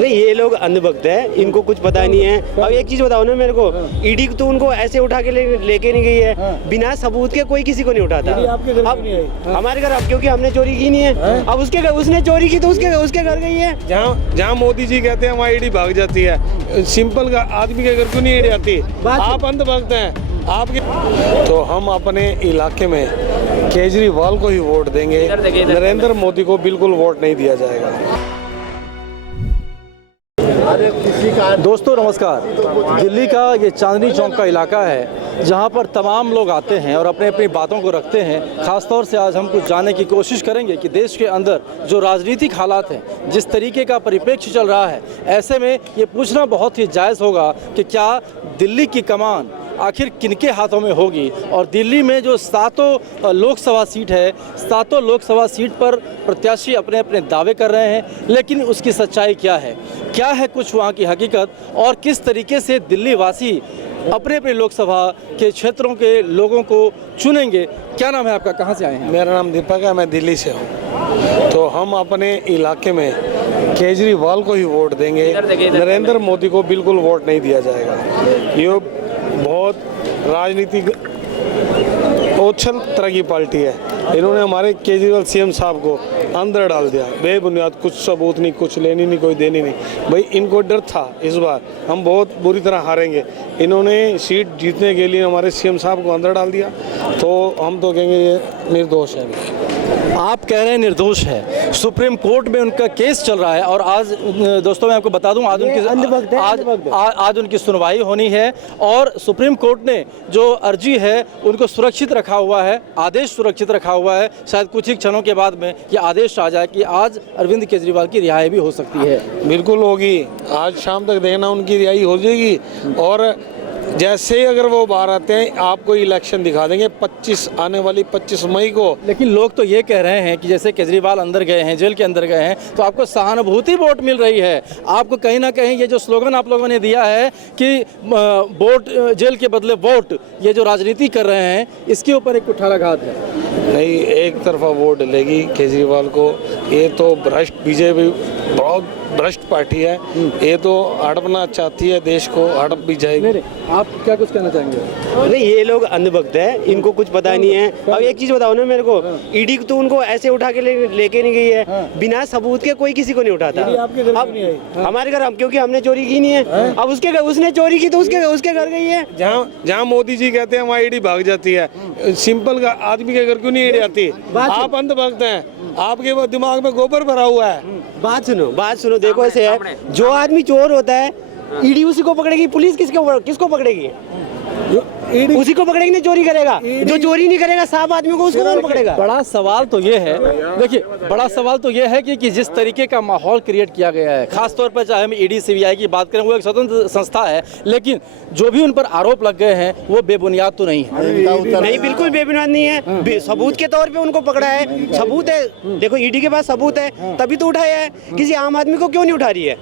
नहीं, ये लोग अंधभक्त है, इनको कुछ पता नहीं है। अब एक चीज बताओ ना मेरे को, ईडी तो उनको ऐसे उठा के लेके नहीं गई है, बिना सबूत के कोई किसी को नहीं उठाता। अब हमारे घर, अब क्योंकि हमने चोरी की नहीं है, अब उसने चोरी की तो उसके घर गई है। जहाँ मोदी जी कहते हैं वहाँ ईडी भाग जाती है, सिंपल आदमी के घर क्यों नहीं ईडी आती? आप अंधभक्त हैं आपके। तो हम अपने इलाके में केजरीवाल को ही वोट देंगे, नरेंद्र मोदी को बिल्कुल वोट नहीं दिया जाएगा। दोस्तों नमस्कार। दिल्ली का ये चांदनी चौक का इलाका है जहां पर तमाम लोग आते हैं और अपने अपनी बातों को रखते हैं। ख़ासतौर से आज हम कुछ जानने की कोशिश करेंगे कि देश के अंदर जो राजनीतिक हालात हैं, जिस तरीके का परिप्रेक्ष्य चल रहा है, ऐसे में ये पूछना बहुत ही जायज़ होगा कि क्या दिल्ली की कमान आखिर किनके हाथों में होगी। और दिल्ली में जो 7 लोकसभा सीट है, 7 लोकसभा सीट पर प्रत्याशी अपने अपने दावे कर रहे हैं, लेकिन उसकी सच्चाई क्या है कुछ वहाँ की हकीकत, और किस तरीके से दिल्ली वासी अपने अपने लोकसभा के क्षेत्रों के लोगों को चुनेंगे। क्या नाम है आपका, कहाँ से आए हैं? मेरा नाम दीपक है, मैं दिल्ली से हूँ। तो हम अपने इलाके में केजरीवाल को ही वोट देंगे, नरेंद्र मोदी को बिल्कुल वोट नहीं दिया जाएगा। ये बहुत राजनीतिक उछल तरह की पार्टी है। इन्होंने हमारे केजरीवाल सीएम साहब को अंदर डाल दिया बेबुनियाद, कुछ सबूत नहीं, कुछ लेनी नहीं, कोई देनी नहीं। भाई इनको डर था इस बार हम बहुत बुरी तरह हारेंगे। इन्होंने सीट जीतने के लिए हमारे सीएम साहब को अंदर डाल दिया, तो हम तो कहेंगे ये निर्दोष है। आप कह रहे हैं निर्दोष है, सुप्रीम कोर्ट में उनका केस चल रहा है और आज दोस्तों मैं आपको बता दूं आज उनकी सुनवाई होनी है और सुप्रीम कोर्ट ने जो अर्जी है उनको सुरक्षित रखा हुआ है, आदेश सुरक्षित रखा हुआ है। शायद कुछ ही क्षणों के बाद में ये आदेश आ जाए कि आज अरविंद केजरीवाल की रिहाई भी हो सकती है। बिल्कुल होगी, आज शाम तक देखना उनकी रिहाई हो जाएगी। और जैसे ही अगर वो बाहर आते हैं आपको इलेक्शन दिखा देंगे 25 आने वाली 25 मई को। लेकिन लोग तो ये कह रहे हैं कि जैसे केजरीवाल अंदर गए हैं, जेल के अंदर गए हैं, तो आपको सहानुभूति वोट मिल रही है। आपको कहीं ना कहीं ये जो स्लोगन आप लोगों ने दिया है कि वोट जेल के बदले वोट, ये जो राजनीति कर रहे हैं, इसके ऊपर एक कुठाराघात है। नहीं, एक तरफा वोट डलेगी केजरीवाल को। ये तो भ्रष्ट बीजेपी बहुत भ्रष्ट पार्टी है, ये तो हड़पना चाहती है देश को, हड़प भी जाएगी। नहीं, आप क्या कुछ कहना चाहेंगे? नहीं, ये लोग अंधभक्त है, इनको कुछ पता नहीं है। अब एक चीज बताओ ना मेरे को, ईडी तो उनको ऐसे उठा के लेके नहीं गई है, बिना सबूत के कोई किसी को नहीं उठाता। अब हमारे घर, क्योंकि हमने चोरी की नहीं है, अब उसने चोरी की तो उसके घर गई है। जहाँ मोदी जी कहते हैं वहाँ ईडी भाग जाती है, सिंपल आदमी के घर क्यों नहीं ईडी आती? आप अंधभक्त हैं, आपके दिमाग में गोबर भरा हुआ है। बात सुनो, देखो ऐसे है, जो आदमी चोर होता है ईडी उसी को पकड़ेगी, पुलिस किसको पकड़ेगी? उसी को पकड़ेगी, नहीं चोरी करेगा। जो चोरी नहीं करेगा साफ आदमी को, उसको कौन पकड़ेगा? बड़ा सवाल तो ये है, देखिए बड़ा सवाल तो ये है कि जिस तरीके का माहौल क्रिएट किया गया है, खासतौर पर चाहे हम ईडी सीबीआई की बात करें, वो एक स्वतंत्र संस्था है, लेकिन जो भी उन पर आरोप लग गए हैं वो बेबुनियाद तो नहीं है। नहीं, बिल्कुल बेबुनियाद नहीं है। सबूत के तौर पे उनको पकड़ा है, सबूत है। देखो ईडी के पास सबूत है, तभी तो उठाया है। किसी आम आदमी को क्यों नहीं उठा रही है?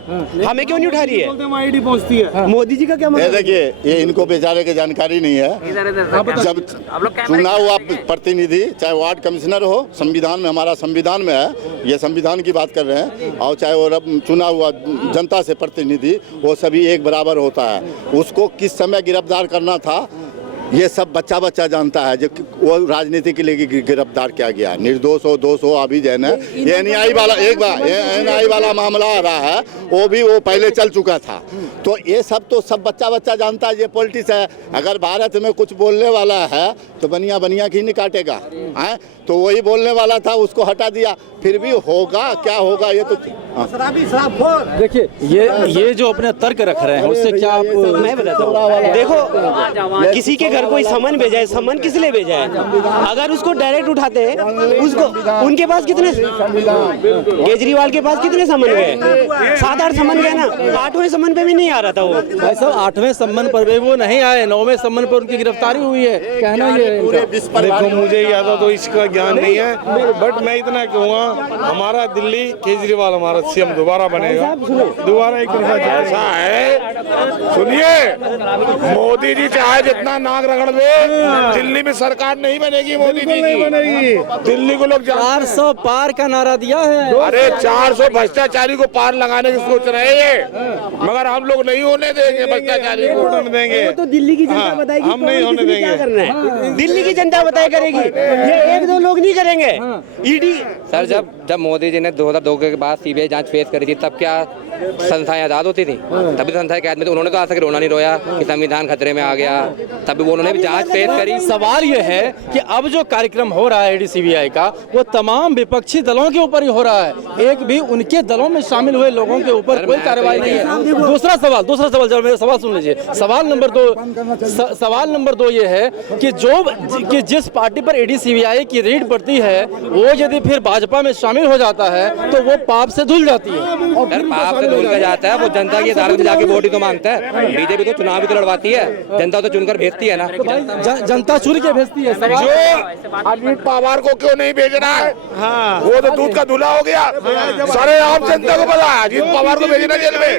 हमें क्यों नहीं उठा रही है? ईडी पहुंचती है। मोदी जी का क्या मतलब? देखिए, ये इनको बेचारे की जानकारी नहीं है। जब चुना हुआ प्रतिनिधि, चाहे वार्ड कमिश्नर हो, संविधान में, हमारा संविधान में है, ये संविधान की बात कर रहे हैं, और चाहे वो चुना हुआ जनता से प्रतिनिधि, वो सभी एक बराबर होता है। उसको किस समय गिरफ्तार करना था ये सब बच्चा जानता है। जो वो राजनीति के लिए गिरफ्तार किया गया, निर्दोष हो, दोष हो, अभी जो है ना ये एनआई वाला एक बार एनआई वाला मामला आ रहा है, वो पहले चल चुका था। तो ये सब तो सब बच्चा जानता है, ये पॉलिटिक्स है। अगर भारत में कुछ बोलने वाला है तो बनिया की नहीं काटेगा, है? तो वही बोलने वाला था, उसको हटा दिया, फिर भी होगा क्या होगा ये तो। देखिए ये जो अपने तर्क रख रहे हैं उससे क्या आप? मैं बताता हूँ, देखो किसी के घर कोई समन भेजा है, समन किस लिए भेजा है? अगर उसको डायरेक्ट उठाते उसको, उनके पास कितने, केजरीवाल के पास कितने समन गए? 7-8 समन गए ना, 8वें समन पे भी नहीं आ रहा था वो। भाई साहब 8वें समन पर भी वो नहीं आए, 9वें समन पर उनकी गिरफ्तारी हुई है, कहना ये है। देखो मुझे याद तो इसका ज्ञान नहीं है, बट मैं इतना कहूँगा, हमारा दिल्ली केजरीवाल हमारा सीएम दोबारा बनेगा, दोबारा एक ऐसा है। सुनिए, मोदी जी चाहे जितना नाक रगड़ दे, दिल्ली में सरकार नहीं बनेगी, मोदी जी की बनेगी। दिल्ली को लोग 400 पार का नारा दिया है। अरे 400 भ्रष्टाचारी को पार लगाने सोच रहे हैं, मगर हम लोग नहीं होने देंगे भ्रष्टाचारी को। होने देंगे। वो तो दिल्ली की जनता हाँ, बताएगी, हम नहीं कौन होने किसी को क्या देंगे। करना है, दिल्ली की जनता बताए करेगी, ये एक दो लोग नहीं करेंगे। ईडी सर जब मोदी जी ने 2002 के बाद सीबीआई जांच फेस करी थी, तब क्या संस्थाएं आज़ाद होती थी? तभी संस्थाएं कैद में थी। उन्होंने तो आज तक रोना नहीं रोया कि संविधान खतरे में आ गया, तभी वो उन्होंने भी जांच फेस करी। सवाल ये है कि अब जो कार्यक्रम हो रहा है एडीसीबीआई का, वो तमाम विपक्षी दलों के ऊपर ही हो रहा है, एक भी उनके दलों में शामिल हुए लोगों के ऊपर कोई कार्रवाई नहीं है। दूसरा सवाल जब मेरा सवाल सुन लीजिए। सवाल नंबर दो ये है कि जिस पार्टी पर एडीसीबीआई की रेड पड़ती है, वो यदि फिर भाजपा में शामिल हो जाता है तो वो पाप से धुल जाती है। सर पाप से धुल कर जाता है, वो जनता की अदालत में जाके वोट ही तो मांगता है। बीजेपी तो चुनाव भी तो लड़वाती है, जनता तो चुनकर भेजती है ना। जनता चुन के भेजती है। जो अजीत पवार को क्यों नहीं भेज रहा है? वो तो दूध का दूल्हा हो गया। सारे आम जनता को पता है अजीत पवार को भेजना जेल में।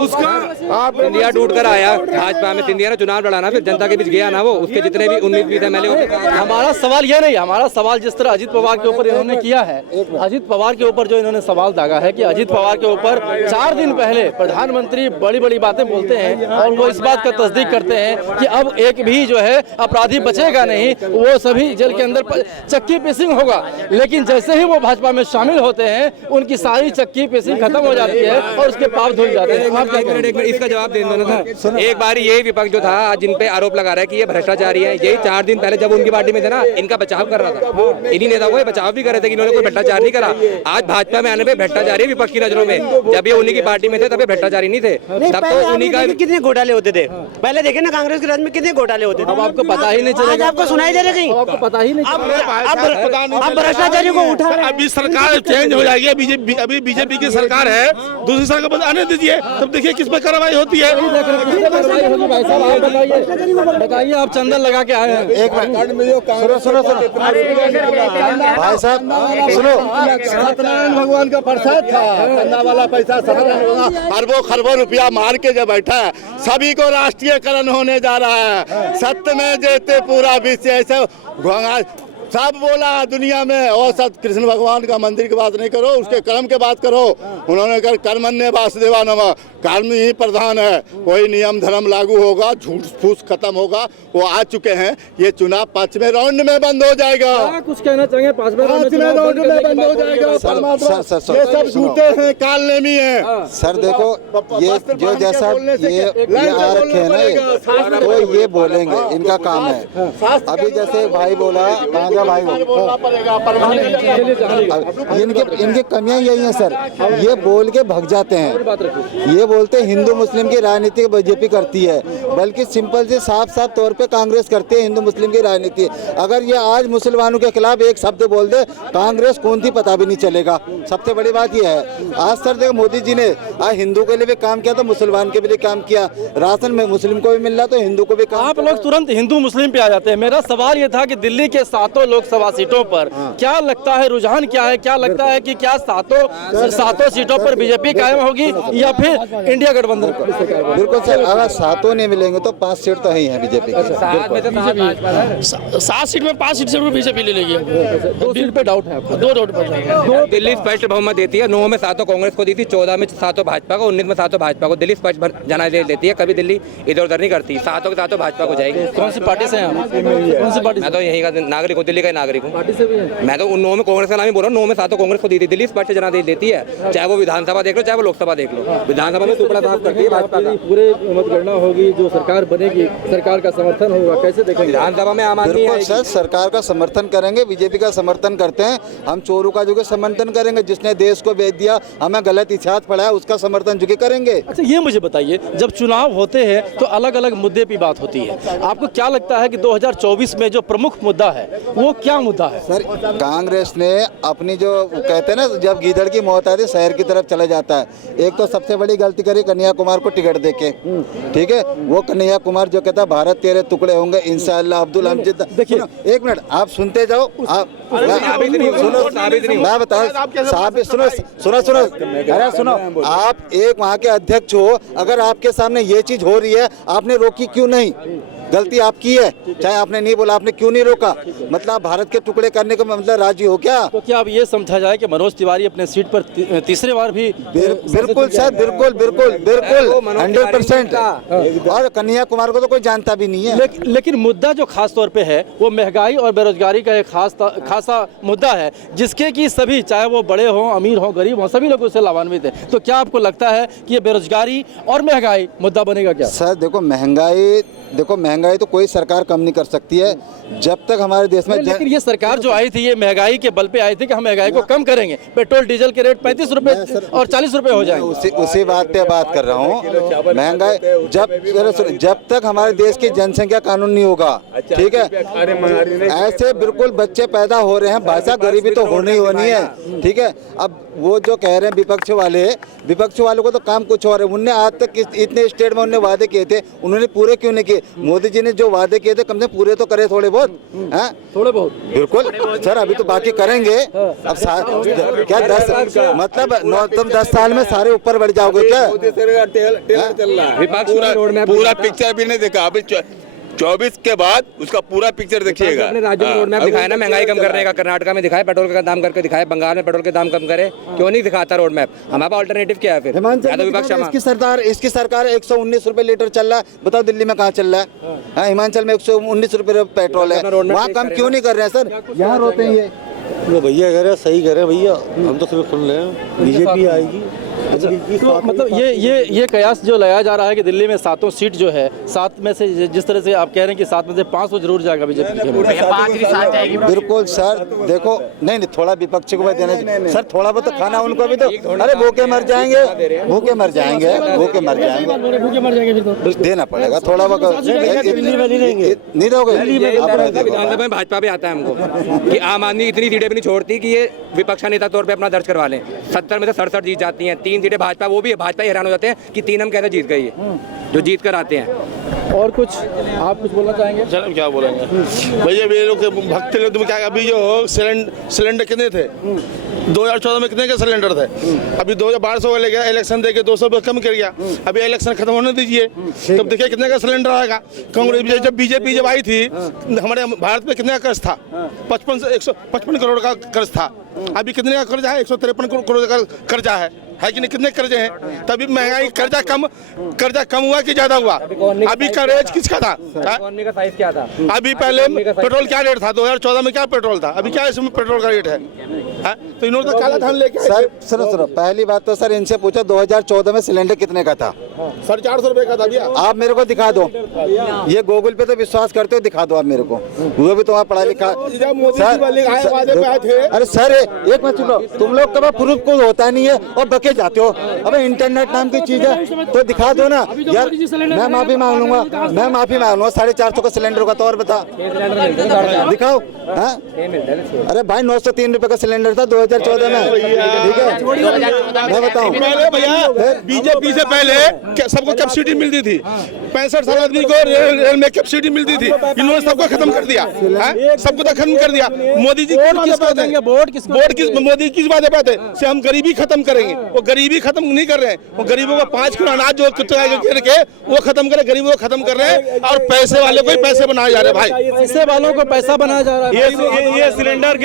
उसका आप सिंधिया टूट कर आया भाजपा में, सिंधिया ने चुनाव लड़ाना, फिर जनता के बीच गया ना वो, उसके जितने भी 19-20 एमएलए होते। हमारा सवाल ये नहीं, हमारा सवाल जिस तरह अजीत पवार के ऊपर इन्होंने किया है, अजीत पवार के ऊपर जो इन्होंने सवाल दागा है कि अजीत पवार के ऊपर 4 दिन पहले प्रधानमंत्री बड़ी बड़ी बातें बोलते हैं और वो इस बात का तस्दीक करते हैं कि अब एक भी जो है अपराधी बचेगा नहीं, वो सभी जेल के अंदर चक्की पीसिंग होगा। लेकिन जैसे ही वो भाजपा में शामिल होते हैं, उनकी सारी चक्की पीसिंग खत्म हो जाती है और उसके पाप धुल जाते हैं। आप क्या करें? एक मिनट इसका जवाब दे दो ना सर। एक बार यही विपक्ष जो था आज जिन पे आरोप लगा रहा है कि ये भ्रष्टाचारी है, यही 4 दिन पहले जब उनकी पार्टी में थे ना, इनका बचाव कर रहा था। इन्हीं नेताओं को बचाव भी कर रहे थे कि इन्होंने कोई भ्रष्टाचार नहीं करा। आज भाजपा में आने पे भ्रष्टाचारी विपक्ष की नजरों में, जब ये उन्हीं की पार्टी में थे तब ये भ्रष्टाचारी नहीं थे, तब तो उन्हीं का। कितने घोटाले होते थे पहले, देखे ना कांग्रेस के राज में कितने घोटाले होते थे। अब आपको पता ही नहीं चलेगा, आपको सुनाई दे रहा कहीं, आपको पता ही नहीं। अब भ्रष्टाचारी को उठा रहे हैं। अभी सरकार चेंज हो जाएगी, अभी बीजेपी की सरकार है, दूसरी सरकार को आने दीजिए, तब देखिए किस पर कार्रवाई होती है। भाई साहब आप बताइए, आप चंदन लगा के आए हैं। एक मिनट सुनो भाई साहब सुनो, सत्यनारायण भगवान का प्रसाद था, चंदा वाला पैसा सत्यनारायण भगवान अरबों खरबों रुपया मार के जब बैठा है, सभी को राष्ट्रीयकरण होने जा रहा है। सत्य में जेते पूरा विश्व, ऐसे घोंघा सब बोला दुनिया में। और सब कृष्ण भगवान का मंदिर की बात नहीं करो, उसके कर्म के बात करो। उन्होंने कहा कर्मण्य वासुदेवा नमः, कर्म ही प्रधान है, वही नियम धर्म लागू होगा, झूठ फूस खत्म होगा। वो आ चुके हैं, ये चुनाव 5वें राउंड में बंद हो जाएगा। कुछ कहना चाहेंगे? 5वें राउंड में बंद हो जाएगा। ये सब झूठे हैं, कालनेमी हैं। सर देखो, ये जो जैसा ये आ रखे हैं ना, तो ये बोलेंगे, इनका काम है। अभी जैसे भाई बोला, कहाँ का भाई बोलना पड़ेगा, इनकी कमियां यही हैं सर, ये बोल के भग जाते हैं। ये बोलते हैं हिंदू मुस्लिम की राजनीति बीजेपी करती है, बल्कि सिंपल से साफ साफ तौर पे कांग्रेस करती है हिंदू मुस्लिम की राजनीति। अगर ये आज मुसलमानों के खिलाफ एक शब्द बोल दे, कांग्रेस कौन थी पता भी नहीं चलेगा। सबसे बड़ी बात ये है, आज सर देखो मोदी जी ने आज हिंदू के लिए भी काम किया, तो मुसलमान के लिए काम किया। राशन में मुस्लिम को भी मिल रहा तो हिंदू को भी काम। आप लोग तुरंत हिंदू मुस्लिम पे आ जाते हैं। मेरा सवाल ये था कि दिल्ली के 7 लोकसभा सीटों पर क्या लगता है, रुझान क्या है, क्या लगता है कि क्या 7 सीटों पर बीजेपी कायम होगी या फिर इंडिया गठबंधन? बिल्कुल सर, अगर 7 नहीं मिलेंगे तो 5 सीट तो ही है बीजेपी की। 7 सीट में 5 सीट से बीजेपी ले लेगी। 2 सीट पे डाउट है आपको? 2 डाउट पर दिल्ली स्पष्ट बहुमत देती है। 9 में 7 कांग्रेस को दी थी, 14 में 7 भाजपा को, 19 में 7 भाजपा को। दिल्ली स्पष्ट जनादेश देती है, कभी दिल्ली इधर उधर नहीं करती। 7 के 7 भाजपा को जाएगी। कौन सी पार्टी से हैं आप? कौन सी पार्टी? मैं तो यही का नागरिक हूँ, दिल्ली का नागरिक हूँ। पार्टी से भी हैं? मैं तो उन 9 में कांग्रेस का नाम ही बोल रहा हूँ। 9 में 7 कांग्रेस को दी थी। दिल्ली स्पष्ट जनादेश देती है, चाहे वो विधानसभा देख लो, चाहे वो लोकसभा देख लो। विधानसभा में टुकड़ा साफ करती है भाजपा का। पूरे मतगणना होगी, जो सरकार बनेगी, सरकार का समर्थन होगा, कैसे देखेंगे? विधानसभा में आम आदमी बिल्कुल सर, सरकार का समर्थन करेंगे, बीजेपी का समर्थन करते हैं हम। चोरों का जो समर्थन करेंगे, जिसने देश को बेच दिया, हमें गलत इतिहास पढ़ाया, उसका समर्थन जो करेंगे। अच्छा ये मुझे बताइए, जब चुनाव होते हैं तो अलग अलग मुद्दे की बात होती है, आपको क्या लगता है कि 2024 में जो प्रमुख मुद्दा है वो क्या मुद्दा है? सर कांग्रेस ने अपनी जो कहते हैं ना, जब गीदड़ की मौत आती है शहर की तरफ चला जाता है। एक तो सबसे बड़ी गलती करी कन्हैया कुमार को टिकट देके, ठीक है। वो कन्हैया कुमार जो कहता है भारत तेरे टुकड़े होंगे इंशाअल्लाह। अब्दुल हमीद, देखिए एक मिनट आप सुनते जाओ, आप मैं बताऊं साहब, सुनो अरे सुनो, आप एक वहाँ के अध्यक्ष हो, अगर आपके सामने ये चीज हो रही है, आपने रोकी क्यों नहीं? गलती आपकी है, चाहे आपने नहीं बोला, आपने क्यों नहीं रोका? मतलब आप भारत के टुकड़े करने का मतलब राजी हो क्या? तो क्या अब ये समझा जाए कि मनोज तिवारी अपने सीट पर तीसरे बार भी बिल्कुल सर, बिल्कुल बिल्कुल बिल्कुल 100%। और कन्हैया कुमार को तो कोई जानता भी नहीं है। लेकिन मुद्दा जो खास तौर पे है वो महंगाई और बेरोजगारी का एक खासा मुद्दा है, जिसके कि सभी, चाहे वो बड़े हों, अमीर हों, गरीब हों, सभी लोग उससे लाभान्वित हैं। तो क्या आपको लगता है कि ये बेरोजगारी और महंगाई मुद्दा बनेगा क्या? सर देखो, महंगाई तो कोई सरकार कम नहीं कर सकती है जब तक हमारे देश में। लेकिन ये सरकार जो आई थी, ये महंगाई के बल पे आई थी कि हम महंगाई को कम करेंगे, पेट्रोल डीजल के रेट 35 रुपए और 40 रुपए हो जाएंगे। उसी बात पे बात कर रहा हूँ। महंगाई जब तक हमारे देश की जनसंख्या कानून नहीं होगा, ठीक है, ऐसे बिल्कुल बच्चे पैदा हो रहे हैं, भाषा गरीबी तो होनी है, ठीक है। अब वो जो कह रहे हैं विपक्ष वालों को तो काम कुछ और है। उनने आज तक इतने स्टेट में उन्होंने वादे किए थे, उन्होंने पूरे क्यों नहीं किए? मोदी जी ने जो वादे किए थे कम से पूरे तो करे, थोड़े बहुत, थोड़े बहुत, बिल्कुल सर, अभी तो बाकी करेंगे। अब क्या 10 साल में सारे ऊपर बढ़ जाओगे क्या? पूरा पिक्चर भी नहीं देखा, अभी 24 के बाद उसका पूरा पिक्चर देखिएगा। अपने राज्यों में रोड मैप दिखाया ना महंगाई कम करने का, कर्नाटका में दिखाया पेट्रोल का दाम करके दिखाया, बंगाल में पेट्रोल के दाम कम करे, क्यों नहीं दिखाता रोड मैप? हमारा अल्टरनेटिव क्या है फिर? इसकी सरकार 119 रुपए लीटर चल रहा है, बताओ दिल्ली में कहाँ चल रहा है? हिमाचल में 119 रुपए पेट्रोल है, वहाँ कम क्यों नहीं कर रहे हैं सर? यहाँ रोते हैं ये भैया कह रहे सही कह रहे भैया, हम तो सिर्फ सुन रहे हैं बीजेपी आएगी। तो मतलब ये कयास जो लगाया जा रहा है कि दिल्ली में 7 सीट जो है, 7 में से जिस तरह से आप कह रहे हैं कि 7 में से 5 जरूर जाएगा बीजेपी। बिल्कुल सर, देखो नहीं थोड़ा विपक्ष को देना, सर थोड़ा बहुत खाना उनको भी तो, अरे भूखे मर जाएंगे, देना पड़ेगा थोड़ा बहुत। नहीं दोगे? भाजपा भी आता है हमको कि आम आदमी इतनी सीटें भी नहीं छोड़ती कि ये विपक्ष नेता तौर पे अपना दर्ज करवा लें। 70 में से 67 जीत जाती हैं, 3 सीटें भाजपा, वो भी भाजपा हैरान हो जाते हैं कि 3 हम कैसे जीत गई है, जो जीत कर आते हैं। और कुछ आप कुछ बोलना चाहेंगे? सर क्या बोलेंगे भैया, ये लोग भक्त लोग तुम क्या, अभी जो सिलेंडर कितने थे 2014 में, कितने के सिलेंडर थे? अभी 1200 ले गया, इलेक्शन देके 200 कम कर गया। अभी इलेक्शन खत्म होने दीजिए, तब देखिए कितने का सिलेंडर आएगा। कांग्रेस जब बीजेपी जब आई थी, हमारे भारत में कितने का कर्ज था? 155 करोड़ का कर्ज था। अभी कितने का कर्जा है? 153 करोड़ का कर्जा है कि नहीं? कितने कर्जे हैं? तभी महंगाई, कर्जा कम हुआ कि ज्यादा हुआ? अभी का रेट किसका था? इकोनॉमी का साइज क्या था? अभी पहले पेट्रोल क्या रेट था? 2014 में क्या पेट्रोल था? अभी क्या इसमें पेट्रोल का रेट है? तो इन्होंने तो काला धन लेके सर सुनो, पहली बात तो सर इनसे पूछो 2014 में सिलेंडर कितने का था? 450 रुपए का था भैया। आप मेरे को दिखा दो, ये गूगल पे तो विश्वास करते हो, दिखा दो आप मेरे को, वो भी तुम्हारा पढ़ा लिखा। अरे सर एक मिनट सुनो, तुम लोग कब प्रूफ को होता नहीं है और बके जाते हो। अबे इंटरनेट नाम की चीज है तो दिखा दो ना यार। मैं माफी मांग लूंगा 450 का सिलेंडर का, तो और बता दिखाओ। अरे भाई 903 रुपए का सिलेंडर था 2014 में, ठीक है, मैं बताऊं भैया, बीजेपी से पहले सबको कैपेसिटी मिलती थी, 65 साल आदमी को रेल में कैपेसिटी मिलती थी, इन्होंने सबको खत्म कर दिया, सबको तो खत्म कर दिया। मोदी जी मोदी किस बात पे थे से हम गरीबी खत्म करेंगे, वो गरीबी खत्म नहीं कर रहे हैं। वो गरीबों को 5 किलो अनाज जो करके वो खत्म करे, गरीबों को खत्म कर रहे हैं, और पैसे वाले को ही पैसे बनाए जा रहे हैं। भाई पैसे वालों को पैसा बनाया जा रहा है। ये सिलेंडर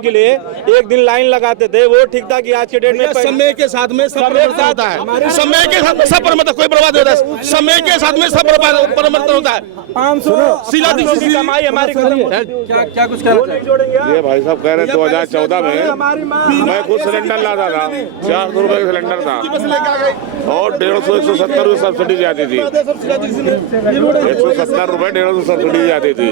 के लिए एक दिन लाइन लगाते थे, वो ठीक था कि आज के डेट में समय के साथ में सब परिवर्तन होता है, समय के साथ में सब परिवर्तन, कोई बर्बाद होता है, समय के साथ में सब परिवर्तन होता है। 500 की कमाई हमारी क्या कुछ कहना? ये भाई साहब कह रहे हैं 2014 में मैं खुद सिलेंडर लाता था, 400 रुपए का सिलेंडर था, और 150-170 रुपए सब्सिडी जाती थी, 170 रुपए 150 सब्सिडी जाती थी।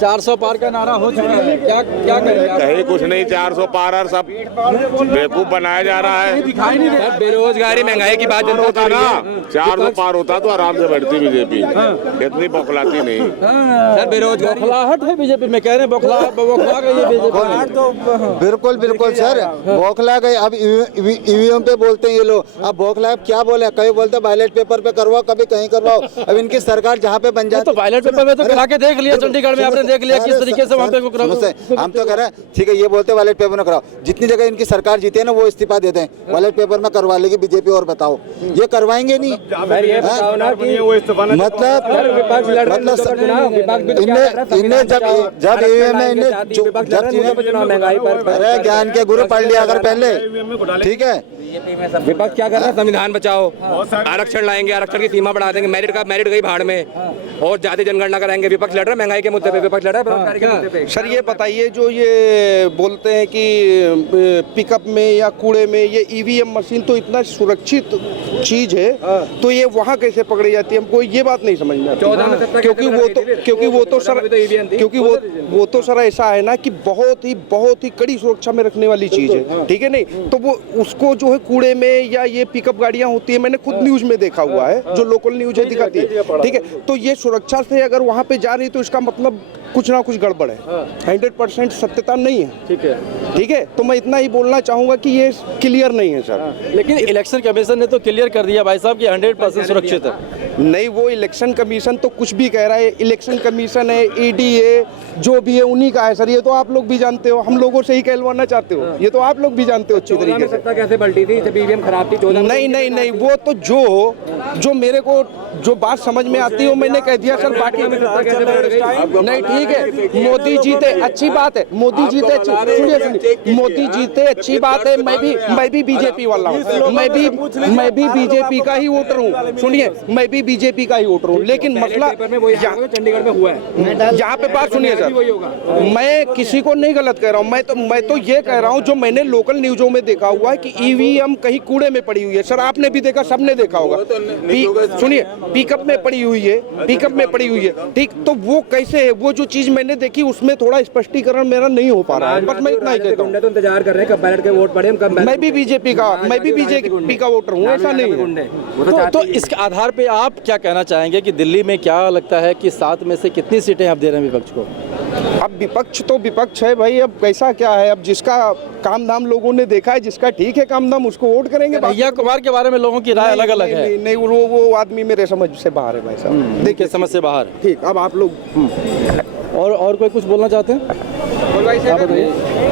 400 पार का नारा हो चुका है, क्या करें? कहीं कुछ नहीं, 400 पार और सब बेवकूफ बनाया जा रहा है। बेरोजगारी महंगाई की बात होता ना, 400 पार होता तो आराम से बैठती बीजेपी, इतनी बौखलाती नहीं। सर बेरोजगारी बौखलाहट है बीजेपी में, कह रहे हैं बौखला गई है बीजेपी तो। बिल्कुल सर, बौखला गए। अब ईवीएम पे बोलते हैं ये लोग, अब बौखला क्या बोले, कभी बोलते बैलेट पेपर पे करवाओ, कभी कहीं करवाओ। अब इनकी सरकार जहाँ पे बन जाती तो बैलेट पेपर में तो करा के देख लिया, चंडीगढ़ में आपने देख लिया किस तरीके से वहाँ पे हम तो कह रहे हैं ठीक है, ये बोलते बैलेट पेपर में कराओ। जितनी जगह इनकी सरकार जीती है ना, वो इस्तीफा देते हैं, बैलेट पेपर में करवा लेगी बीजेपी। और बताओ, ये करवाएंगे नहीं? इनने जब ईवीएम में अरे ज्ञान के गुरु पढ़ लिया अगर पहले, ठीक है। विपक्ष क्या कर रहा है? संविधान बचाओ, आरक्षण लाएंगे, आरक्षण की सीमा बढ़ा देंगे, मेरिट गई भाड़ में, और जाति जनगणना कराएंगे। विपक्ष लड़ रहा है महंगाई के मुद्दे पे, विपक्ष लड़ रहा है बेरोजगारी के मुद्दे पे। सर ये बताइए, जो ये बोलते हैं कि पिकअप में या कूड़े में ये ईवीएम मशीन तो इतना सुरक्षित चीज है, तो ये वहाँ कैसे पकड़ी जाती है? हमको ये बात नहीं समझ में आती। क्योंकि वो तो सर ऐसा है ना कि बहुत ही कड़ी सुरक्षा में रखने वाली चीज है, ठीक है नहीं? तो वो उसको जो है कूड़े में या ये पिकअप गाड़ियां होती है, मैंने खुद न्यूज में देखा हुआ है, जो लोकल न्यूज है दिखाती है, ठीक है? तो ये सुरक्षा से अगर वहाँ पे जा रही तो इसका मतलब कुछ ना कुछ गड़बड़ है, 100% सत्यता नहीं है, ठीक है? तो मैं इतना ही बोलना चाहूंगा कि ये क्लियर नहीं है सर। लेकिन इलेक्शन कमीशन ने तो क्लियर कर दिया भाई साहब कि 100% सुरक्षित है। नहीं, वो इलेक्शन कमीशन तो कुछ भी कह रहा है। इलेक्शन कमीशन है, ईडी है, जो भी है उन्हीं का है सर। ये तो आप लोग भी जानते हो, हम लोगों से ही कहलवाना चाहते हो, ये तो आप लोग भी जानते हो अच्छी तरीके से। सत्ता कैसे पलटी थी जब ईवीएम खराब थी? नहीं, वो तो जो मेरे को जो बात समझ में आती है वो मैंने कह दिया सर। बाकी नहीं, ठीक है, मोदी जीते अच्छी बात है, मोदी जीते सुनिए, मोदी जीते अच्छी बात है। मैं भी बीजेपी वाला हूँ, मैं भी बीजेपी का ही वोटर हूँ। सुनिए, मैं भी बीजेपी का ही वोटर हूँ, लेकिन मसला चंडीगढ़ में हुआ है। यहाँ पे बात सुनिए सर, मैं किसी को नहीं गलत कह रहा हूँ, मैं तो ये कह रहा हूँ जो मैंने लोकल न्यूज़ों में देखा हुआ है कि ईवीएम कहीं कूड़े में पड़ी हुई है। सर आपने भी देखा, सबने देखा होगा। सुनिए, पिकअप में पड़ी हुई है, ठीक? तो वो कैसे है? वो जो चीज मैंने देखी उसमें थोड़ा स्पष्टीकरण मेरा नहीं हो पा रहा है, बस मैं इतना ही कहता हूँ। तो इंतजार कर रहे हैं कब बैलेट के वोट पड़े, मैं भी बीजेपी का वोटर हूँ, ऐसा नहीं है। तो इसके आधार पे आप क्या कहना चाहेंगे कि दिल्ली में क्या लगता है कि 7 में से कितनी सीटें आप दे रहे हैं विपक्ष को? अब विपक्ष तो विपक्ष है भाई, अब कैसा क्या है? अब जिसका काम धाम लोगों ने देखा है, जिसका ठीक है काम धाम, उसको वोट करेंगे। भैया कुमार के बारे में लोगों की राय अलग अलग है। नहीं, वो आदमी मेरे समझ से बाहर है भाई साहब। देखिए, समझ से बाहर। ठीक, अब आप लोग और कोई कुछ बोलना चाहते हैं?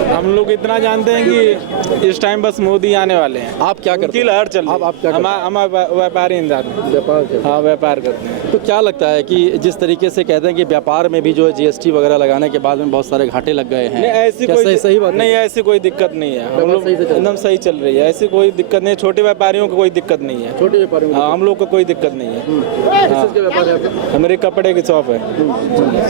हम लोग इतना जानते हैं कि इस टाइम बस मोदी आने वाले हैं। आप क्या करते हैं? लहर चल रही है। आप क्या करते हैं? हम व्यापारी इंसान। हाँ, व्यापार करते हैं। तो क्या लगता है कि जिस तरीके से कहते हैं कि व्यापार में भी जो है जीएसटी वगैरह लगाने के बाद में बहुत सारे घाटे लग गए हैं, ऐसी कोई सही बात नहीं है। ऐसी कोई दिक्कत नहीं है, हम लोग एकदम सही चल रही है, ऐसी कोई दिक्कत नहीं है। छोटे व्यापारियों को कोई दिक्कत नहीं है, छोटे व्यापारियों हाँ, हम लोग को कोई दिक्कत नहीं है। हमारे कपड़े की शॉप है।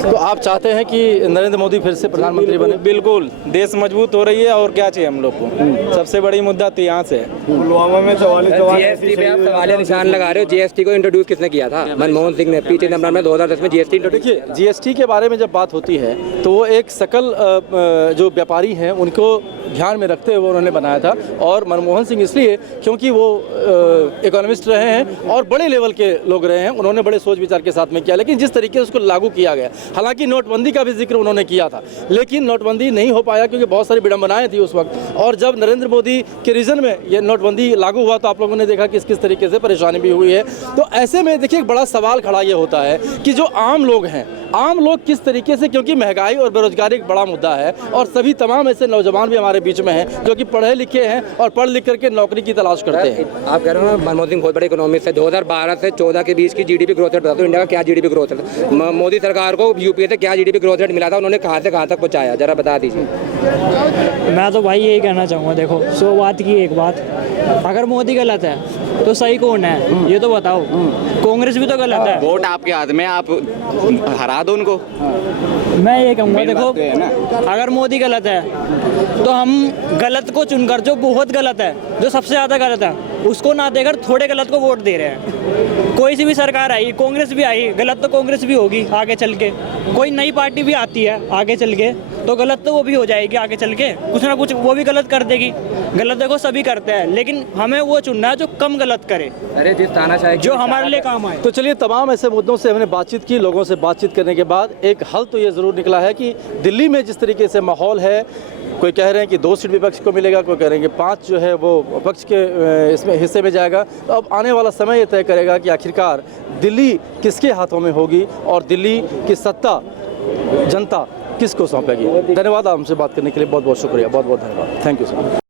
तो आप चाहते हैं कि नरेंद्र मोदी फिर से प्रधानमंत्री बने? बिल्कुल, देश मजबूत हो रही है और क्या चाहिए हम लोग को। सबसे बड़ी मुद्दा तो यहाँ से है। पुलवामा में जीएसटी पे आप सवालिया निशान लगा रहे हो। जीएसटी को इंट्रोड्यूस किसने किया था? मनमोहन सिंह ने। पीछे नंबर में 2010 में जीएसटी इंट्रोड्यूस। देखिए, जीएसटी के बारे में जब बात होती है तो वो एक सकल जो व्यापारी हैं उनको ध्यान में रखते हुए उन्होंने बनाया था। और मनमोहन सिंह इसलिए क्योंकि वो इकोनॉमिस्ट रहे हैं और बड़े लेवल के लोग रहे हैं, उन्होंने बड़े सोच विचार के साथ में किया। लेकिन जिस तरीके से उसको लागू किया गया, हालांकि नोटबंदी का भी जिक्र उन्होंने किया था, लेकिन नोटबंदी नहीं हो पाया क्योंकि बहुत सारी विडंबनाएं थी उस वक्त। और जब नरेंद्र मोदी के रीजन में ये नोटबंदी लागू हुआ तो आप लोगों ने देखा किस किस तरीके से परेशानी भी हुई है। तो ऐसे में देखिए, एक बड़ा सवाल खड़ा ये होता है कि जो आम लोग हैं, आम लोग किस तरीके से, क्योंकि महंगाई और बेरोजगारी एक बड़ा मुद्दा है और सभी तमाम ऐसे नौजवान भी हमारे बीच में हैं जो कि पढ़े लिखे हैं और पढ़ लिख करके नौकरी की तलाश करते हैं। आप कह रहे हो मनमोहन सिंह बहुत बड़े इकोनॉमिस्ट है। 2012 से 14 के बीच की जीडीपी ग्रोथ रेट बता दो, इंडिया का क्या जीडीपी ग्रोथ रेट? मोदी सरकार को यूपीए से क्या जीडीपी ग्रोथ रेट मिला था? उन्होंने कहाँ से कहाँ तक पहुँचाया, जरा बता दीजिए। मैं तो भाई यही कहना चाहूँगा, देखो 100 बात की एक बात, अगर मोदी गलत है तो सही कौन है ये तो बताओ। कांग्रेस भी तो गलत है। वोट आपके हाथ में, आप हरा दो उनको। मैं ये कहूँगा, देखो अगर मोदी गलत है तो हम गलत को चुनकर, जो बहुत गलत है, जो सबसे ज़्यादा गलत है, उसको ना देकर थोड़े गलत को वोट दे रहे हैं। कोई सी भी सरकार आई, कांग्रेस भी आई, गलत तो कांग्रेस भी होगी आगे चल के। कोई नई पार्टी भी आती है आगे चल के तो गलत तो वो भी हो जाएगी आगे चल के, कुछ ना कुछ वो भी गलत कर देगी। गलत देखो सभी करते हैं, लेकिन हमें वो चुनना है जो कम गलत करे, अरे जिस तानाशाही जो हमारे लिए काम आए। तो चलिए, तमाम ऐसे मुद्दों से हमने बातचीत की, लोगों से बातचीत करने के बाद एक हल तो ये ज़रूर निकला है कि दिल्ली में जिस तरीके से माहौल है, कोई कह रहे हैं कि 2 सीट विपक्ष को मिलेगा, कोई कह रहे हैं कि 5 जो है वो विपक्ष के इसमें हिस्से में जाएगा। तो अब आने वाला समय ये तय करेगा कि आखिरकार दिल्ली किसके हाथों में होगी और दिल्ली की सत्ता जनता किसको सौंपेगी। धन्यवाद, हमसे बात करने के लिए बहुत बहुत शुक्रिया, बहुत बहुत धन्यवाद, थैंक यू सर।